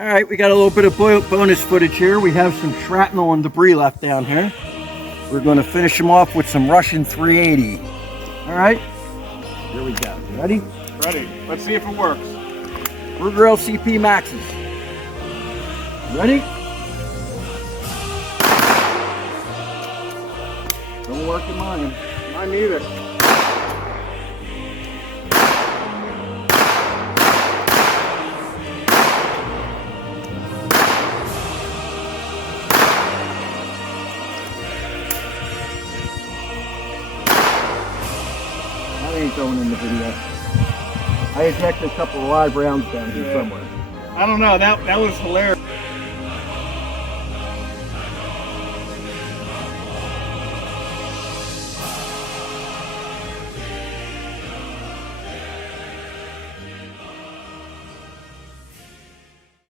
All right, we got a little bit of bonus footage here. We have some shrapnel and debris left down here. We're going to finish them off with some Russian 380. All right, here we go. You ready? Ready. Let's see if it works. Ruger LCP Maxes. Ready? Don't work in mine. Mine neither. That ain't going in the video. I ejected a couple of live rounds down here somewhere. I don't know. That was hilarious.